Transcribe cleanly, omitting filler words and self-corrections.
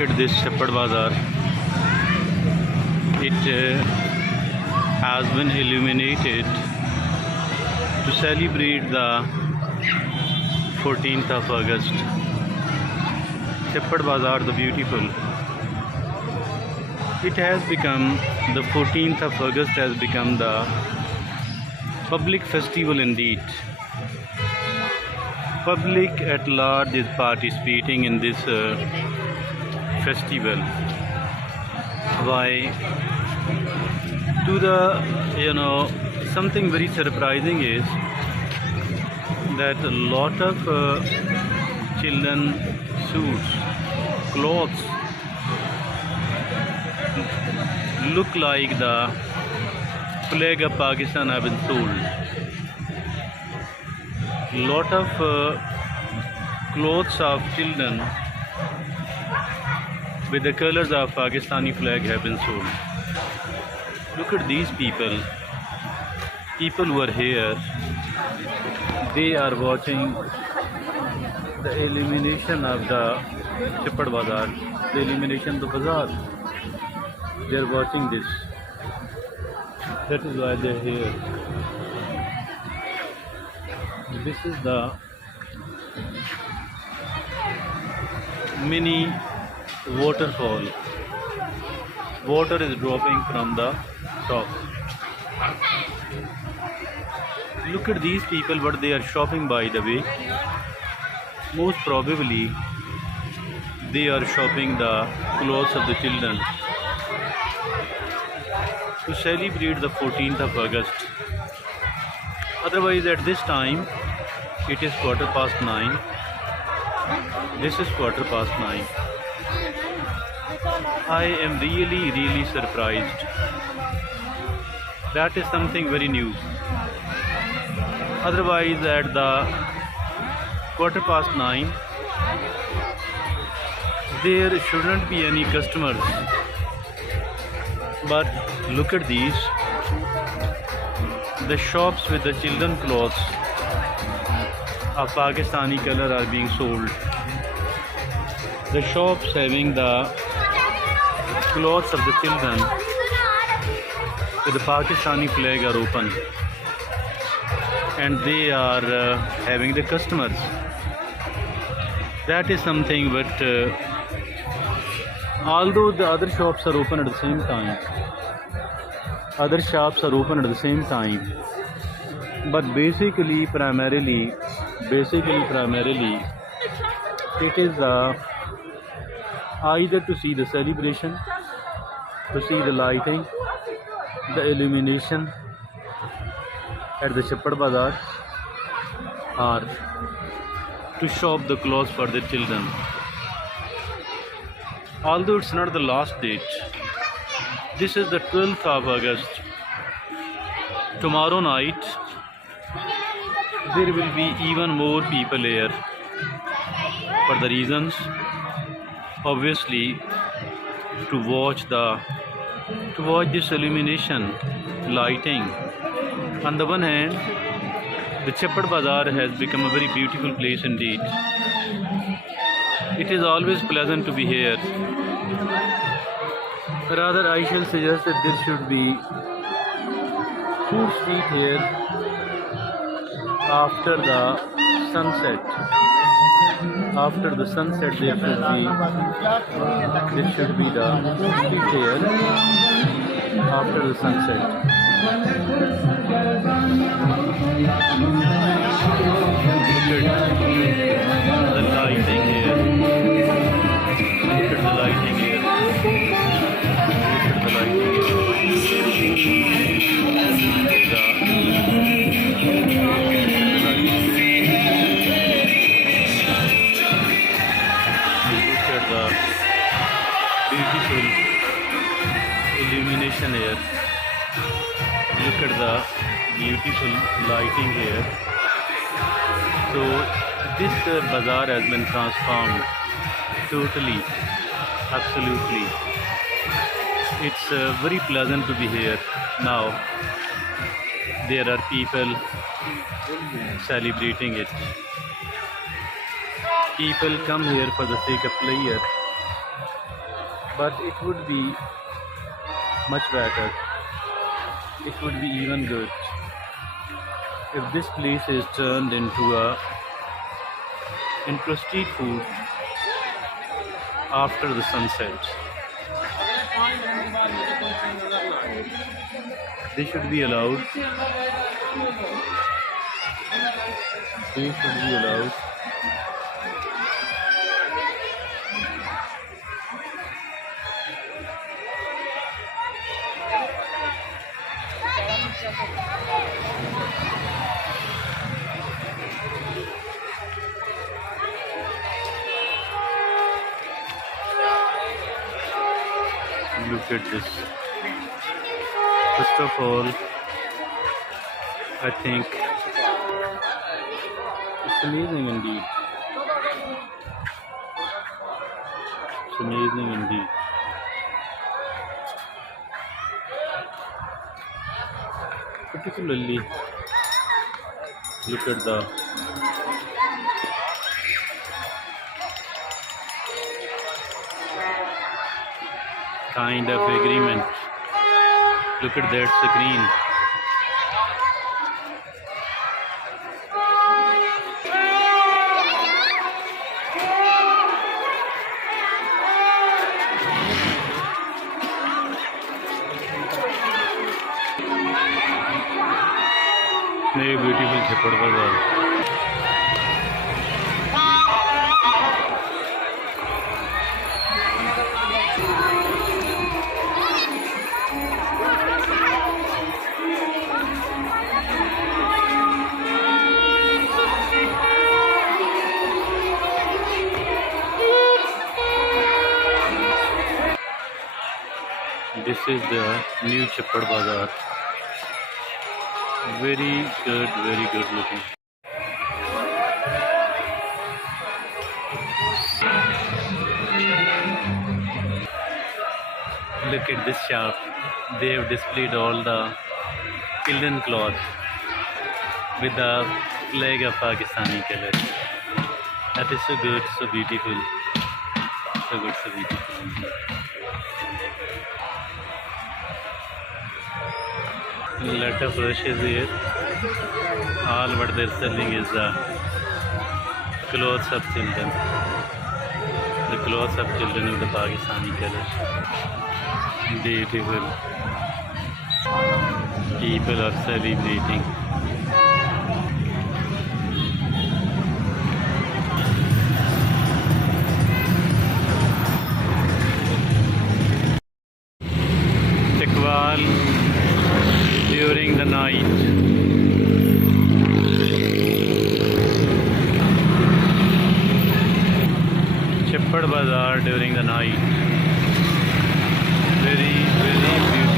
Look at this Shepherd Bazaar. It has been illuminated to celebrate the 14th of August. Shepherd Bazaar the beautiful. It has become the 14th of August has become the public festival indeed. Public at large is participating in this festival. Why? To the something very surprising is that a lot of children suits, clothes look like the flag of Pakistan have been sold. Lot of clothes of children with the colors of Pakistani flag have been sold. Look at these people. People who are here, they are watching the illumination of the Shepherd Bazaar, the illumination of the bazaar. They are watching this. That is why they are here. This is the mini waterfall. Water is dropping from the top. Look at these people, what they are shopping, by the way. Most probably they are shopping the clothes of the children to celebrate the 14th of August. Otherwise at this time it is 9:15. This is 9:15. I am really surprised. That is something very new. Otherwise at the 9:15 there shouldn't be any customers. But look at these. The shops with the children clothes of Pakistani color are being sold. The shops having the clothes of the children with the Pakistani flag are open, and they are having the customers. That is something, but although the other shops are open at the same time, but basically primarily it is either to see the celebration, to see the lighting, the illumination at the Shepherd Bazaar, or to shop the clothes for the children. Although it's not the last date, this is the 12th of August. Tomorrow night there will be even more people here, for the reasons obviously to watch this illumination, lighting. On the one hand, the Shepherd Bazaar has become a very beautiful place indeed. It is always pleasant to be here. Rather, I shall suggest that there should be food street here after the sunset. After the sunset, there should be the food street here after the sunset. The lighting here. Look at the lighting here. Look at the lighting here. Beautiful illumination here. Look at the beautiful lighting here. So this bazaar has been transformed totally, absolutely. It's very pleasant to be here now. There are people celebrating it. People come here for the sake of pleasure. but it would be much better, it would be even good if this place is turned into street food after the sunset. They should be allowed. They should be allowed. Look at this. First of all, I think it's amazing indeed. It's amazing indeed. Particularly, look at the kind of agreement. Look at that screen. Very beautiful Chhappad Bazaar. This is the new Chhappad Bazaar. Very good looking. Look at this shop. They have displayed all the children clothes with the flag of Pakistani color. That is so good, so beautiful. So good, so beautiful. Lot of rush is here. All what they're selling is the clothes of children. The clothes of children of the Pakistani color. Beautiful. People are celebrating. Iqbal during the night. Chhappad Bazaar during the night. Very beautiful.